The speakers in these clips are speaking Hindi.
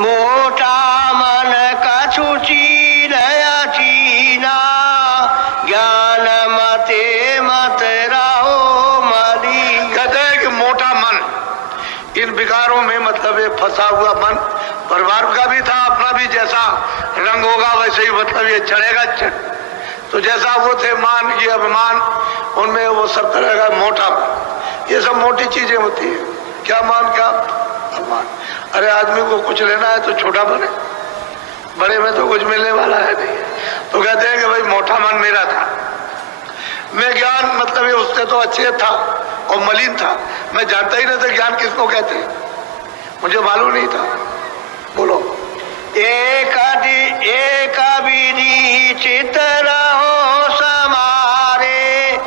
मोटा मन कछु चीन अचीना, ज्ञान मते मत रहो मली। कहते हैं कि मोटा मन, इन विकारों में मतलब ये फंसा हुआ मन, परिवार का भी था, अपना भी जैसा रंग होगा वैसे ही मतलब ये चढ़ेगा। तो जैसा वो थे मान, ये अभिमान, उनमें वो सब तरह का मोटा मन, ये सब मोटी चीजें होती है। क्या मान, क्या अभिमान। अरे आदमी को कुछ लेना है तो छोटा बने, बड़े में तो कुछ मिलने वाला है नहीं। तो कहते हैं कि भाई मोटा मन मेरा था, मैं ज्ञान मतलब ये उससे तो अच्छे था और मलिन था, मैं जानता ही नहीं था ज्ञान किसको कहते हैं, मुझे मालूम नहीं था। बोलो। एक विधि चित रहो समारे,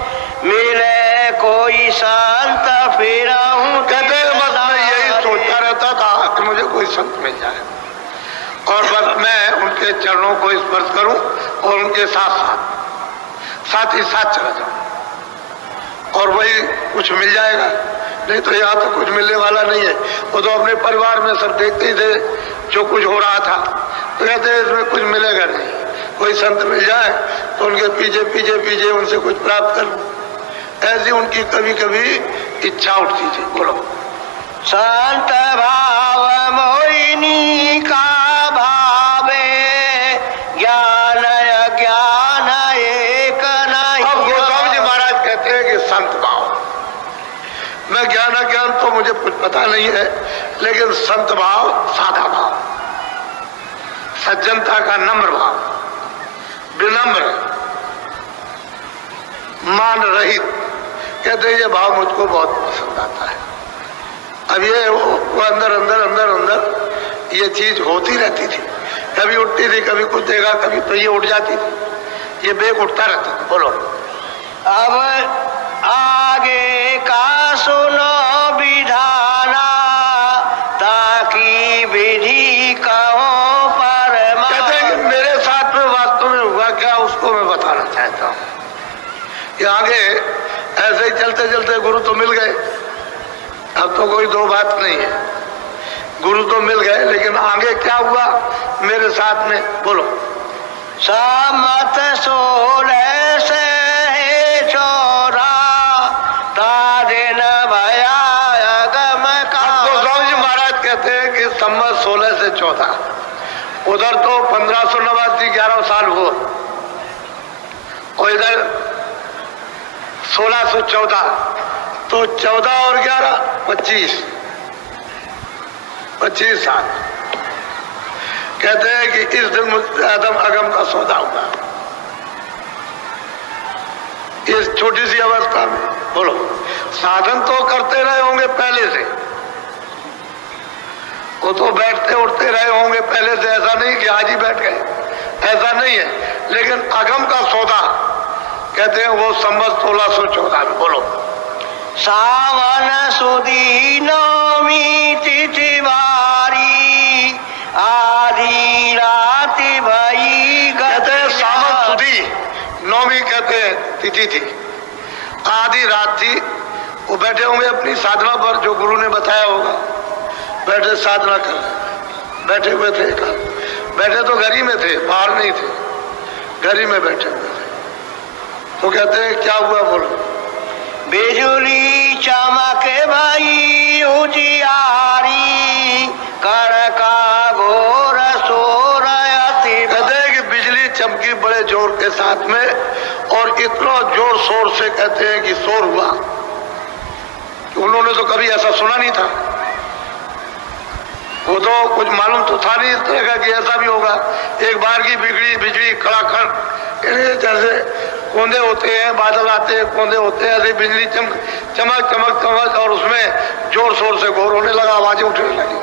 मिले कोई संत फिरहूं। कहते हैं बस मैं यही सोचता रहता था कि मुझे कोई संत मिल जाए और बस मैं उनके चरणों को स्पर्श करूं और उनके साथ ही साथ चला जाऊं और वही कुछ मिल जाएगा। नहीं तो यहाँ तो कुछ मिलने वाला नहीं है। वो तो अपने परिवार में सब देखते ही थे जो कुछ हो रहा था, तो कहते हैं इसमें कुछ मिलेगा नहीं, कोई संत मिल जाए तो उनके पीछे पीछे पीछे उनसे कुछ प्राप्त कर लूं। ऐसी उनकी कभी कभी इच्छा उठती थी। बोलो। संत भाव मोहिनी का भावे, ज्ञान अज्ञान एक नहीं। अब गोस्वामी जी महाराज कहते हैं कि संत भाव, मैं ज्ञान अज्ञान तो मुझे कुछ पता नहीं है, लेकिन संत भाव, साधा भाव, सज्जनता का नम्र भाव, विनम्र, मान रहित, कहते हैं ये भाव मुझको बहुत पसंद आता है। अब ये वो अंदर अंदर अंदर अंदर ये चीज होती रहती थी, कभी उठती थी, कभी कुछ देगा, कभी तो ये उठ जाती थी, ये बेग उठता रहता था। बोलो। अब आगे का सुनो विधाना, ताकि विधि कहो परमा। कहते हैं कि मेरे साथ में वास्तव में हुआ क्या उसको मैं बताना चाहता हूँ कि आगे ऐसे ही चलते चलते गुरु तो मिल गए, अब तो कोई दो बात नहीं है, गुरु तो मिल गए, लेकिन आगे क्या हुआ मेरे साथ में। बोलो। समत सोलह से छोरा, तादिन भया अगम का। गोस्वामी जी महाराज कहते हैं कि संवत 16 से 14, उधर तो 1589 11 साल हुआ और इधर 1614, तो 14 और 11 25 साल। कहते हैं कि इस दिन मुझसे आदम अगम का सौदा हुआ इस छोटी सी अवस्था में। बोलो। साधन तो करते रहे होंगे पहले से, वो तो बैठते उठते रहे होंगे पहले से, ऐसा नहीं कि आज ही बैठ गए, ऐसा नहीं है, लेकिन अगम का सौदा कहते हैं वो संवत 1614 में। बोलो। सावन सुदी नौमी तिथि बारी, आधी रात भई। कहते हैं सावन सुदी नौमी कहते हैं तिथि थी, आधी रात थी, वो बैठे होंगे अपनी साधना पर, जो गुरु ने बताया होगा, बैठे साधना कर, बैठे हुए थे, बैठे तो घर ही में थे, बाहर नहीं थे, घर ही में बैठे हुए थे। तो कहते हैं क्या हुआ। बोलो। बिजुली चमक भई उजियारी, कर का घोर सोर अति। कहते हैं कि बिजली चमकी बड़े जोर के साथ में, और इतना जोर शोर से कहते हैं कि शोर हुआ, उन्होंने तो कभी ऐसा सुना नहीं था, वो तो कुछ मालूम तो था नहीं इस तरह का कि ऐसा भी होगा। एक बार की बिजली कड़ाकड़, जैसे कोंदे होते हैं, बादल आते हैं, कोंदे होते हैं, ऐसे बिजली चमक चमक, और उसमें जोर शोर से घोर होने लगा, आवाजें उठने लगी,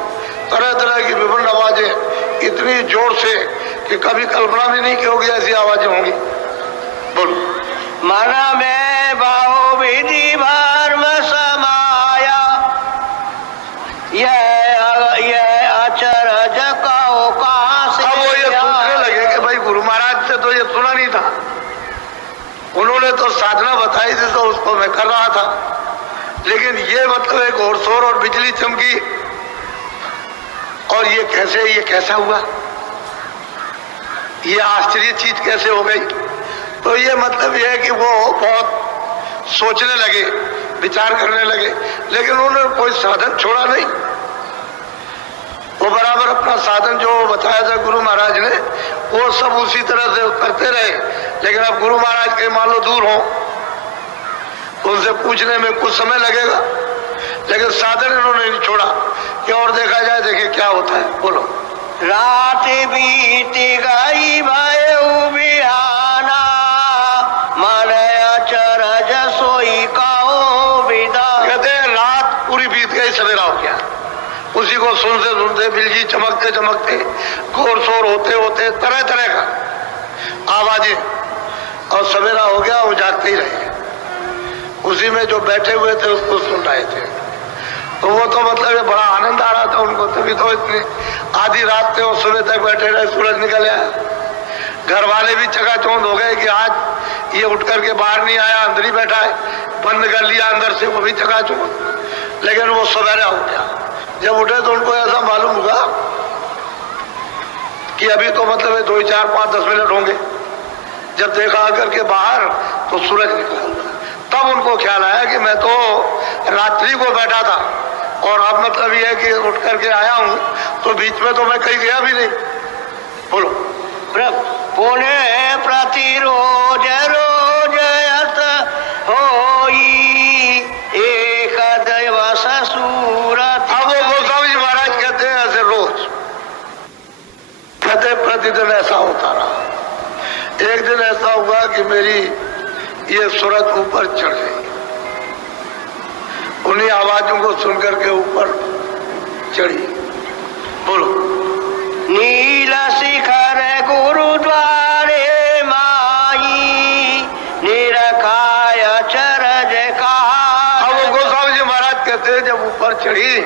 तरह तरह की विभिन्न आवाजें, इतनी जोर से कि कभी कल्पना भी नहीं की होगी ऐसी आवाजें होंगी। बोलो। मन में बहु विधि भर्म समाया, यह अचरज कहो कहाँ से। अब वो ये सोचने लगे कि भाई गुरु महाराज से तो ये सुना नहीं था, उन्होंने तो साधना बताई थी तो उसको मैं कर रहा था, लेकिन ये मतलब एक और शोर और बिजली चमकी और ये कैसा हुआ, ये आश्चर्य चीज कैसे हो गई। तो ये मतलब ये है कि वो बहुत सोचने लगे, विचार करने लगे, लेकिन उन्होंने कोई साधन छोड़ा नहीं। वो बराबर अपना साधन जो बताया था गुरु महाराज ने, वो सब उसी तरह से करते रहे। लेकिन अब गुरु महाराज के मान लो दूर हो, उनसे पूछने में कुछ समय लगेगा, लेकिन साधन इन्होंने नहीं छोड़ा कि और देखा जाए, देखिए क्या होता है। बोलो। रात बीत गई भयो बिहाना, मन अचरज सोई काओ विदा। कहते हैं रात पूरी बीत गई, सवेरा हो गया। उसी को सुनते सुनते बिजली चमकते चमकते, घोर शोर होते होते, तरह तरह का आवाजें, और सवेरा हो गया। वो जागते ही रहे, उसी में जो बैठे हुए थे उसको सुन रहे थे। तो वो तो मतलब बड़ा आनंद आ रहा था उनको, तभी तो इतनी आधी रात थे और सुबह तक बैठे रहे, सूरज निकल आया। घर वाले भी चकाचौंध हो गए कि आज ये उठ करके बाहर नहीं आया, अंदर ही बैठा है, बंद कर लिया अंदर से, वो भी चकाचौंध। लेकिन वो सवेरा हो गया। जब उठे तो उनको ऐसा मालूम हुआ कि अभी तो मतलब 2, 4, 5, 10 मिनट होंगे। जब देखा आकर के बाहर तो सूरज निकला। तब उनको ख्याल आया कि मैं तो रात्रि को बैठा था, और अब मतलब ये है कि उठ करके आया हूं, तो बीच में तो मैं कहीं गया भी नहीं। बोलो। पुण्य प्रतिरोज रोजयत होई एक दिवस सूरत। अब वो गोस्वामी जी महाराज कहते हैं ऐसे रोज, कहते प्रतिदिन ऐसा होता रहा। एक दिन ऐसा हुआ कि मेरी ये सूरत ऊपर चढ़ गई। उन्हीं आवाजों को सुनकर के ऊपर चढ़ी। बोलो। नील शिखर गुरुद्वारे माई निरखाय चरज का। अब वो गोस्वामी जी महाराज कहते हैं जब ऊपर चढ़ी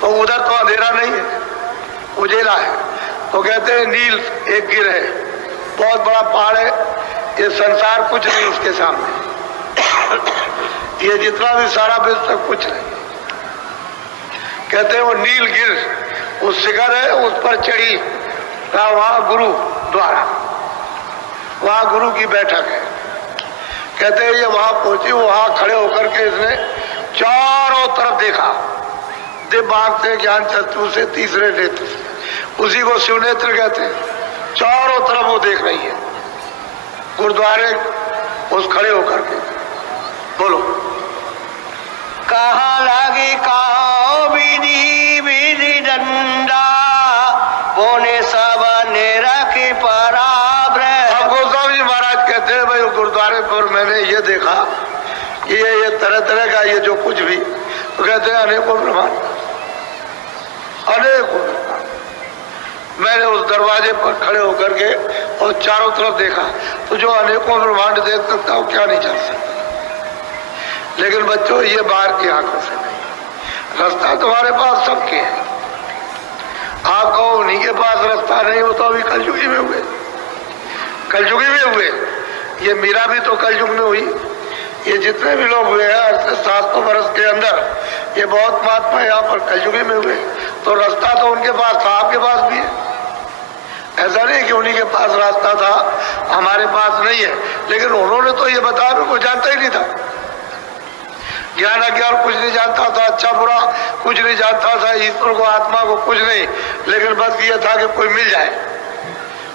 तो उधर तो अंधेरा नहीं है, उजेला है। तो कहते हैं नील एक गिर है, बहुत बड़ा पहाड़ है, ये संसार कुछ नहीं उसके सामने। ये जितना भी सारा विश्व कुछ नहीं। कहते हैं वो नील गिर उस शिखर है, उस पर चढ़ी, वहां गुरु द्वारा, वहां गुरु की बैठक है। कहते हैं ये वहां पहुंची, वहां खड़े होकर के इसने चारों तरफ देखा, दिव्यांग से, ज्ञान चक्षु से, तीसरे नेत्र से, उसी को शिव नेत्र कहते हैं। चारों तरफ वो देख रही है गुरुद्वारे उस खड़े होकर के। बोलो। कहाँ लगी कहाँ विधि विधि डंडा, बोने सब ने रखी पराब्र। अब गोस्वामी जी महाराज कहते हैं भाई गुरुद्वारे पर मैंने ये देखा कि ये तरह तरह का ये जो कुछ भी, तो कहते हैं अनेकों ब्रह्मांड, अनेकों ब्रह्मांड। मैंने उस दरवाजे पर खड़े होकर के और चारों तरफ देखा, तो जो अनेकों ब्रह्मांड देख सकता हूँ क्या नहीं जान सकता। लेकिन बच्चों ये बाहर की आंखों से नहीं, रास्ता तुम्हारे पास सबके है। आप कहो उन्हीं के पास रास्ता नहीं हो, तो अभी कलयुगी में हुए, कलयुगी में हुए। ये मीरा भी तो कलयुग में हुई, ये जितने भी लोग हुए हैं 700 वर्ष के अंदर, ये बहुत महात्मा यहाँ पर कलयुगी में हुए। तो रास्ता तो उनके पास था, आपके पास भी है। ऐसा नहीं कि उन्हीं के पास रास्ता था हमारे पास नहीं है, लेकिन उन्होंने तो ये बताया, कोई जानता ही नहीं था। ज्ञान अज्ञान कुछ नहीं जानता था, अच्छा बुरा कुछ नहीं जानता था, ईश्वर को, आत्मा को कुछ नहीं। लेकिन बस ये था कि कोई मिल जाए,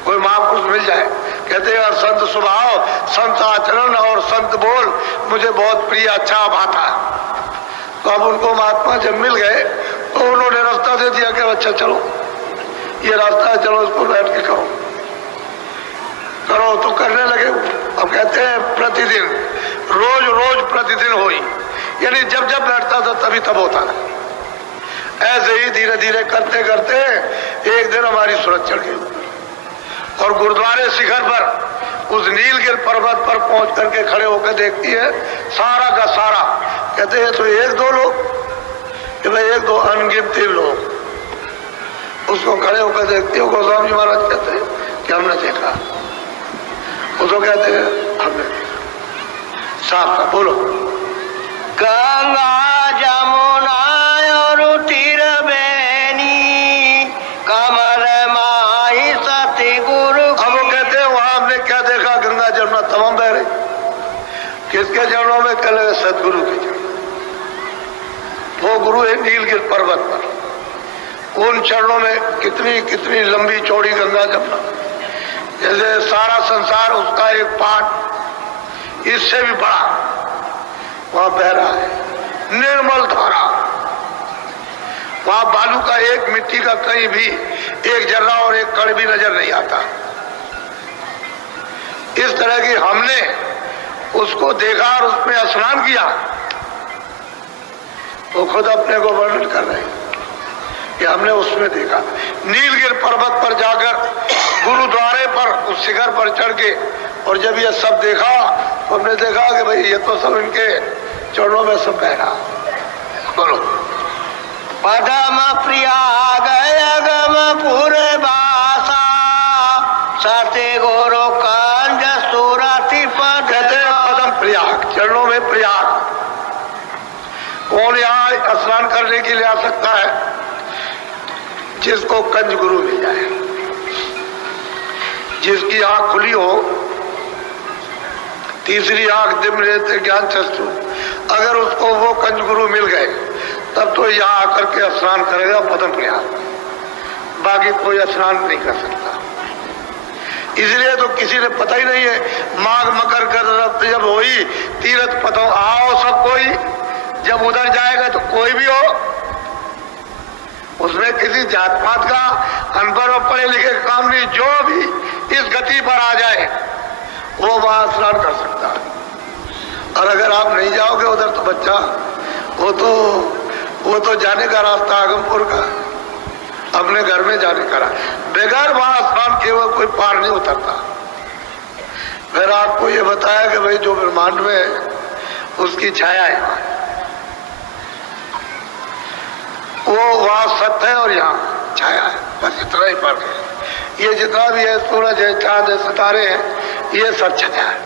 कोई महापुरुष मिल जाए। कहते हैं संत स्वभाव, संत आचरण और संत बोल मुझे बहुत प्रिय, अच्छा भाता। तो अब उनको महात्मा जब मिल गए तो उन्होंने रास्ता दे दिया कि अच्छा चलो ये रास्ता है, चलो इसको बैठ के करो करो। तो करने लगे। अब कहते हैं प्रतिदिन, रोज रोज प्रतिदिन हुई, यानी जब जब बैठता था तभी तब होता था। ऐसे ही धीरे धीरे करते करते एक दिन हमारी सूरत चढ़ गई और गुरुद्वारे शिखर पर उस नीलगिर पर्वत पर पहुंच करके खड़े होकर देखती है सारा का सारा। कहते हैं तो 1-2 लोग, कि भाई 1-2 अनगिनत लोग उसको खड़े होकर देखते हो। गोस्वामी जी महाराज कहते हैं कि हमने देखा। उसको कहते हैं हमने साफ का। बोलो। गंगा जमुना और तीर बेनी किसके चरणों में? कल सदगुरु के चरणों। वो गुरु है नीलगिरी पर्वत पर। उन चरणों में कितनी कितनी लंबी चौड़ी गंगा जमुना, जैसे सारा संसार उसका एक पार्ट, इससे भी बड़ा वहां बह रहा है, निर्मल धारा। वहां बालू का एक, मिट्टी का कहीं भी एक जर्रा और एक कण भी नजर नहीं आता। इस तरह की हमने उसको देखा और उसमें स्नान किया। वो खुद अपने को वर्णन कर रहे हैं कि हमने उसमें देखा। नीलगिरी पर्वत पर जाकर गुरुद्वारे पर उस शिखर पर चढ़ के, और जब ये सब देखा तो हमने देखा कि भाई ये तो सब इनके चरणों में सब बह रहा। बोलो। पदम प्रिया गम पूर्वासा सते गोरो कंज सुरति पद। कहते हैं पदम प्रयाग, चरणों में प्रयाग। कौन यहाँ स्नान करने के लिए आ सकता है? जिसको कंज गुरु मिल जाए, जिसकी आंख खुली हो, तीसरी आंख दिव्य नेत्र ज्ञान चक्षु, अगर उसको वो कंज गुरु मिल गए तब तो यहाँ आकर के स्नान करेगा पदम प्रयाग। बाकी कोई स्नान नहीं कर सकता। इसलिए तो किसी ने पता ही नहीं है। माघ मकर गरत जब होई तीर्थ पथों आओ सब कोई, जब उधर जाएगा तो कोई भी हो, उसमें किसी जात पात का, अनपढ़ और पढ़े लिखे का काम नहीं। जो भी इस गति पर आ जाए वो वहां स्नान कर सकता है। और अगर आप नहीं जाओगे उधर तो बच्चा, वो तो जाने का रास्ता आगमपुर का, अपने घर में जाने का रास्ता। बगैर वहां स्नान किए हुए कोई पार नहीं उतरता। फिर आपको ये बताया कि भाई जो ब्रह्मांड में है उसकी छाया है, वो वहां सत्य है और यहाँ छाया है। बस इतना ही फर्क है। ये जितना भी है, सूरज है, चांद है, सितारे हैं, ये सब छाया है।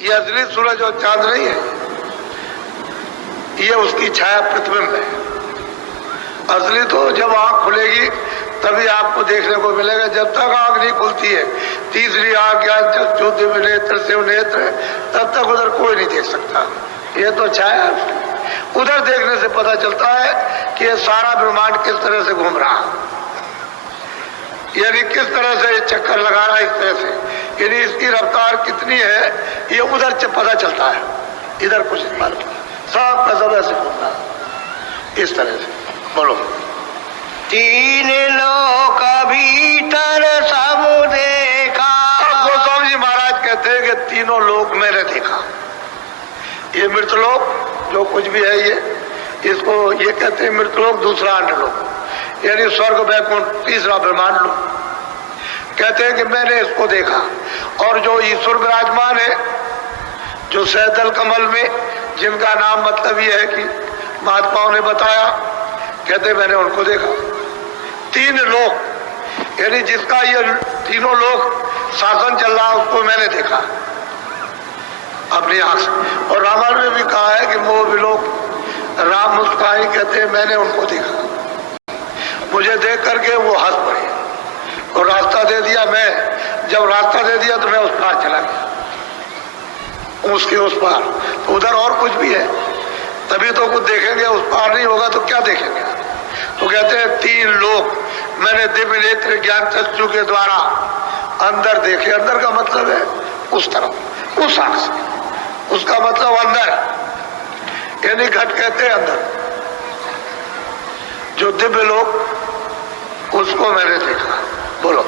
ये असली सूरज और चांद नहीं है, ये उसकी छाया प्रतिबिंब है। असली तो जब आंख खुलेगी तभी आपको देखने को मिलेगा। जब तक आंख नहीं खुलती है, तीसरी आंख ज्ञान चक्षु दिव्य नेत्र शिव नेत्र है, तब तक उधर कोई नहीं देख सकता। ये तो छाया है। उधर देखने से पता चलता है कि ये सारा ब्रह्मांड किस तरह से घूम रहा, यानी किस तरह से चक्कर लगा रहा है, इस तरह से, यानी इसकी रफ्तार कितनी है, ये उधर से पता चलता है। इधर कुछ नहीं मालूम, सब का सब ऐसे घूम रहा इस तरह से। बोलो। तीन लोक भीतर सब देखा। गोस्वामी जी महाराज कहते हैं कि तीनों लोक मैंने देखा। ये मृतलोक जो कुछ भी है, इसको ये कहते हैं मृतलोक, दूसरा अन्यलोक, यानी स्वर्ग वैकुंठ, तीसरा ब्रह्मांड लोक। कहते हैं कि मैंने इसको देखा। और जो ईश्वर विराजमान है, जो सहदल कमल में, जिनका नाम मतलब ये है कि महात्माओं ने बताया, कहते मैंने उनको देखा। तीन लोक, यानी जिसका ये तीनों लोक शासन चल रहा, उसको मैंने देखा अपनी आंख से। और रामायण में भी कहा है कि मोह विलोक राम मुस्काई, कहते हैं मैंने उनको देखा। मुझे देख करके वो हंस पड़े और रास्ता दे दिया। मैं जब रास्ता दे दिया तो मैं उस पार चला गया, उसके उस पार। तो उधर और कुछ भी है, तभी तो कुछ देखेंगे। उस पार नहीं होगा तो क्या देखेंगे? तो कहते हैं तीन लोग मैंने दिव्य नेत्र ज्ञान चक्षु के द्वारा अंदर देखे। अंदर का मतलब है उस तरफ, उस आंख से, उसका मतलब अंदर, यानी घट कहते हैं अंदर। जो दिव्य लोग, उसको मैंने देखा। बोलो।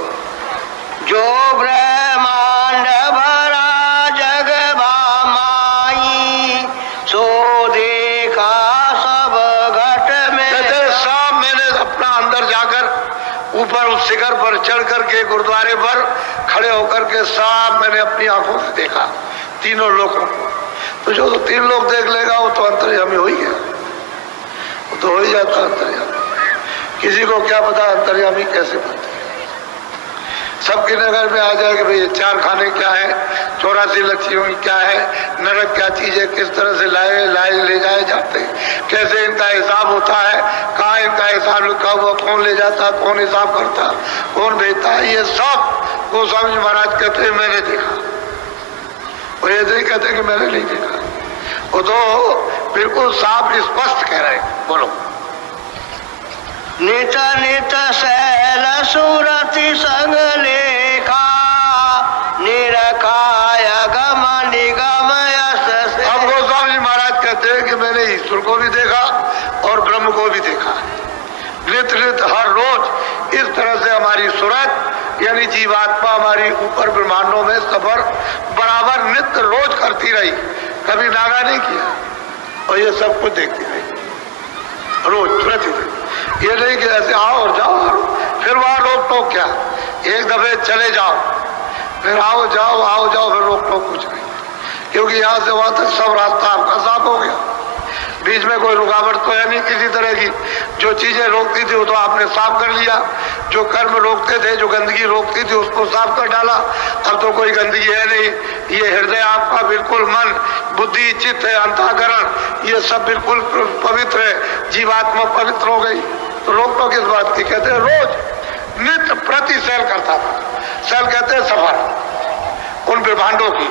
जो ब्रह्मांड भरा जग माई, सो देखा सब घट में। कहते सब मैंने अपना अंदर जाकर ऊपर उस शिखर पर चढ़ करके गुरुद्वारे पर खड़े होकर के सब मैंने अपनी आंखों से देखा, तीनों लोगों को। तो जो तो तीन लोग देख लेगा वो तो अंतर्यामी हो ही गया, वो तो हो ही जाता अंतर्यामी। किसी को क्या पता अंतर्यामी कैसे बनते। सबके नगर में आ जाए कि भाई ये चार खाने क्या है, 84 लक्ष्यों क्या है, नरक क्या चीज है, किस तरह से लाए ले जाए जाते हैं, कैसे इनका हिसाब होता है, कहाँ इनका हिसाब लिखा हुआ, कौन ले जाता, कौन हिसाब करता, कौन भेजता है, ये सब गोस्वामी महाराज कहते हैं मैंने देखा। वो ये नहीं कहते कि मैंने नहीं देखा, वो तो बिल्कुल साफ स्पष्ट कह रहे हैं। बोलो। नित नित शैल सुरति संग लेखा, निरखाय गम निगम यश से। अब गोस्वामी जी महाराज कहते हैं कि मैंने ईश्वर को भी देखा और ब्रह्म को भी देखा। नित नित हर रोज इस तरह से हमारी सूरत यानी जीवात्मा हमारी ऊपर ब्रह्मांडों में सफर बराबर नित्य रोज करती रही, कभी नागा नहीं किया, और ये सब कुछ देखती रही रोज प्रतिदिन। ये नहीं कि ऐसे आओ और जाओ, फिर वहां रोक टोक क्या, एक दफे चले जाओ फिर आओ जाओ फिर रोक टोक कुछ नहीं, क्योंकि यहाँ से वहां तक सब रास्ता आपका साफ हो गया, बीच में कोई रुकावट तो है नहीं किसी तरह की। जो चीजें रोकती थी वो तो आपने साफ कर लिया, जो कर्म रोकते थे, जो गंदगी रोकती थी उसको साफ कर डाला, अब तो कोई गंदगी है नहीं। ये हृदय आपका बिल्कुल मन बुद्धि चित्त अंतःकरण ये सब बिल्कुल पवित्र है, जीवात्मा पवित्र हो गई, तो रोक तो किस बात की। कहते हैं रोज नित्य प्रति सैल करता था, सैल कहते हैं सफर उन ब्रह्मांडों की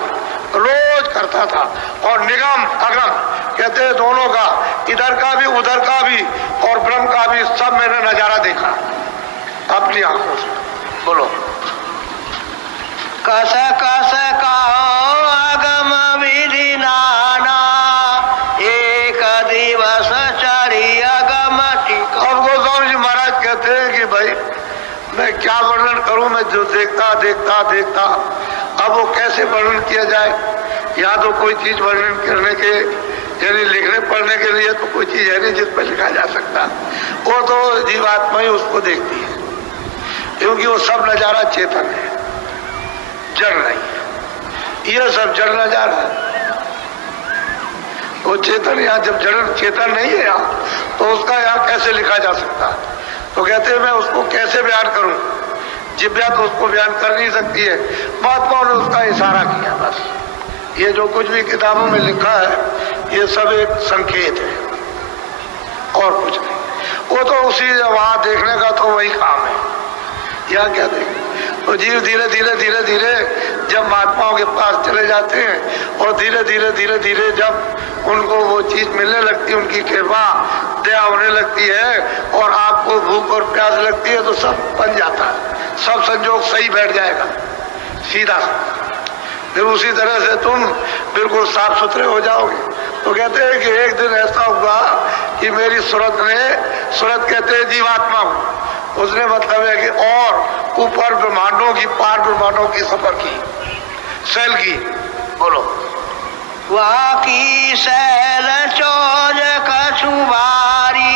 रोज करता था, और निगम अगम कहते हैं दोनों का, इधर का भी उधर का भी और ब्रह्म का भी, सब मैंने नजारा देखा अपनी आंखों से। बोलो। कस कस कहो अगम विधि नाना, एक दिवस चढ़ी अगम टिका। अब गोस्वामी जी महाराज कहते हैं कि भाई मैं क्या वर्णन करूं, मैं जो देखता देखता देखता, अब वो कैसे वर्णन किया जाए। या तो कोई चीज वर्णन करने के यानी लिखने पढ़ने के लिए तो कोई चीज है नहीं जिस पर लिखा जा सकता, वो तो जीवात्मा ही उसको देखती है, क्योंकि वो सब नजारा चेतन है, जड़ नहीं। ये सब जड़ नजारा है, वो चेतन यहाँ जब जड़ चेतन नहीं है यहाँ, तो उसका यहाँ कैसे लिखा जा सकता। तो कहते हैं मैं उसको कैसे बयान करूं, जिब्या तो उसको बयान कर नहीं सकती है, महात्माओं ने उसका इशारा किया बस। ये जो कुछ भी किताबों में लिखा है ये सब एक संकेत है और कुछ नहीं, वो तो उसी वहां देखने का तो वही काम है, या क्या देखें। तो जीव धीरे धीरे धीरे धीरे जब महात्माओं के पास चले जाते हैं और धीरे धीरे धीरे धीरे जब उनको वो चीज मिलने लगती है, उनकी कृपा दया होने लगती है और आपको भूख और प्यास लगती है, तो सब बन जाता है, सब संजोग सही बैठ जाएगा सीधा, फिर उसी तरह से तुम बिल्कुल साफ सुथरे हो जाओगे। तो कहते हैं कि एक दिन ऐसा हुआ कि मेरी सूरत कहते हैं जीवात्मा को, उसने मतलब है कि और ऊपर ब्रह्मांडों की पार ब्रह्मांडों की सफर की, सैल की। बोलो। वह की सैल चोज कछुबारी,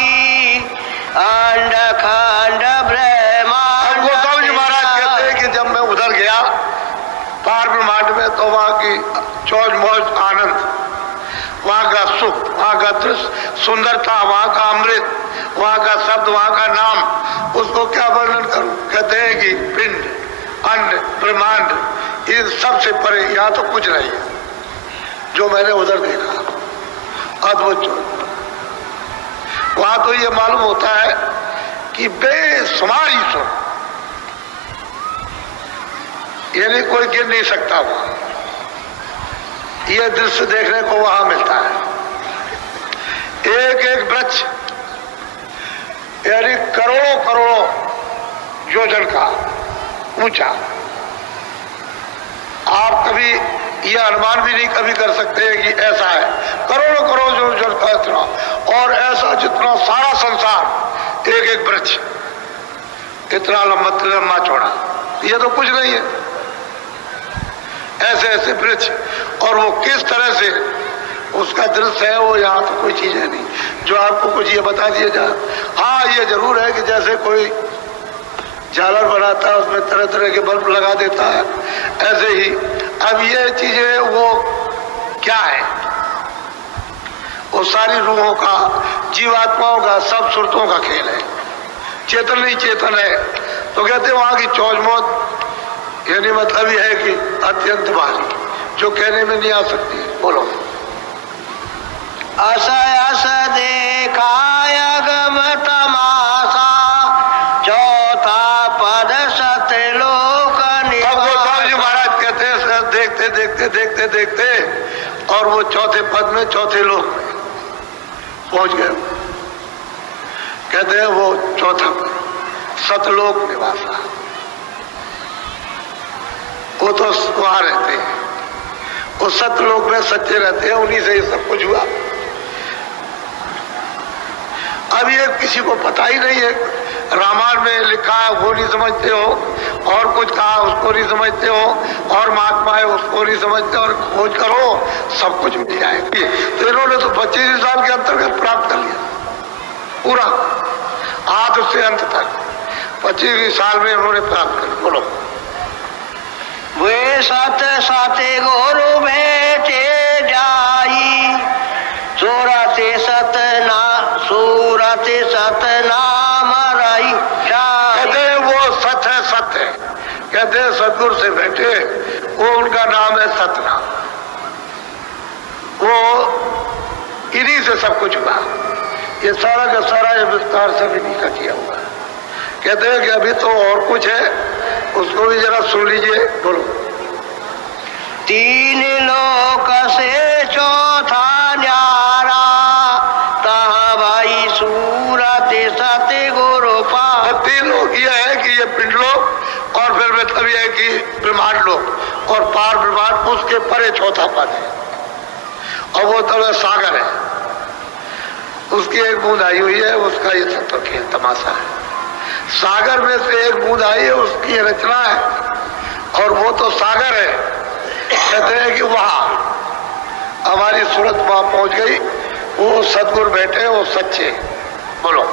अंड खंड ब्रह्मांड। गोस्वामी जी महाराज कहते हैं कि जब मैं उधर गया पार ब्रह्मांड में, तो वहां की चौज मौज आनंद, वहां का सुख, वहां का दृश्य सुंदरता, वहां का अमृत, वहां का शब्द, वहां का नाम, उसको क्या वर्णन करूं। कहते हैं कि पिंड अन्न ब्रह्मांड इन सबसे परे यहाँ तो कुछ नहीं है जो मैंने उधर देखा अद्भुत। वहां तो ये मालूम होता है कि बेशुमार ईश्वर, यानी कोई गिर नहीं सकता वहां, ये दृश्य देखने को वहां मिलता है। एक एक वृक्ष यानी करोड़ों करोड़ों योजन का ऊंचा, आप कभी ये अनुमान भी नहीं कभी कर सकते हैं कि ऐसा है, करोड़ों करोड़ योजन का इतना, और ऐसा जितना सारा संसार एक एक वृक्ष इतना लंबा चौड़ा, ये तो कुछ नहीं है। ऐसे ऐसे वृक्ष, और वो किस तरह से उसका दृश्य है वो यहाँ तो कोई चीज है नहीं जो आपको कुछ ये बता दिया जाए। हाँ ये जरूर है कि जैसे कोई झालर बनाता है उसमें तरह तरह के बल्ब लगा देता है, ऐसे ही अब ये चीजें वो क्या है, वो सारी रूहों का जीवात्माओं का सब सुरतों का खेल है, चेतन नहीं चेतन है। तो कहते हैं वहां की चौज मौत यानी मतलब यह है कि अत्यंत भारी, जो कहने में नहीं आ सकती। बोलो। अस अस देखाय गम तमाशा, चौथा पद सतलोक निवासा। अब गोस्वामी जी महाराज कहते हैं देखते देखते देखते देखते और वो चौथे पद में, चौथे लोक में पहुंच गए। कहते हैं वो चौथा सतलोक निवासा, वो तो वहां रहते हैं, वो सतलोक में सच्चे रहते हैं, उन्हीं से ये सब कुछ हुआ। अब ये किसी को पता ही नहीं है, रामायण में लिखा है वो नहीं समझते हो, और कुछ कहा उसको नहीं समझते हो, और महात्मा है उसको नहीं समझते, और खोज करो सब कुछ मिल जाएगा। तो इन्होंने तो 25 साल के अंतर्गत प्राप्त कर लिया पूरा, आदि से अंत तक 25 साल में उन्होंने प्राप्त कर। बोलो। वे सत सते गुरु भेटे जाई, सूरते सतना सूरते सतनाम राई। कहते वो सत है, सत्य है। कहते हैं सतगुरु से बैठे, वो उनका नाम है सतनाम। वो इन्हीं से सब कुछ हुआ। ये सारा का सारा ये विस्तार से इन्हीं का किया हुआ। कहते हैं कि अभी तो और कुछ है, उसको भी जरा सुन लीजिए। बोलो। तीन लोक से चौथा न्यारा, तहाँ भाई सूरत सत गुरु पा। 3 लोक ये है कि ये पिंड लोक, और फिर मतलब ये है कि ब्रह्मांड लोक, और पार ब्रह्मांड, उसके परे चौथा पद है, और वो तो सागर है। उसकी एक बूंद आई हुई है, उसका ये सब तो खेल तमाशा है। सागर में से एक बूंद आई है, उसकी रचना है, और वो तो सागर है। कहते हैं कि वहां हमारी सूरत वहां पहुंच गई, वो सदगुरु बैठे, वो सच्चे। बोलो।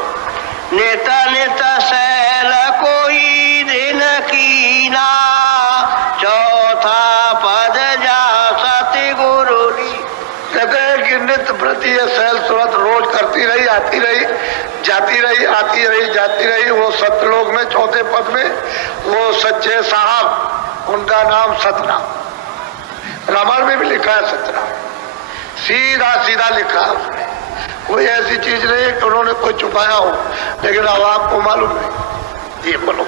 नेता नेता सैल कोई दिन कीना, चौथा पद जा सतगुरु ली। कहते हैं कि नित्य प्रति ये सैल सूरत रोज करती रही, आती रही, जाती रही, आती रही, जाती रही। वो सतलोक में चौथे पद में वो सच्चे साहब, उनका नाम सतनाम। रामायण में भी लिखा है सतनाम, सीधा सीधा लिखा है उसमें। कोई ऐसी चीज नहीं है कि उन्होंने कोई छुपाया हो, लेकिन अब आपको मालूम नहीं। ये बोलो।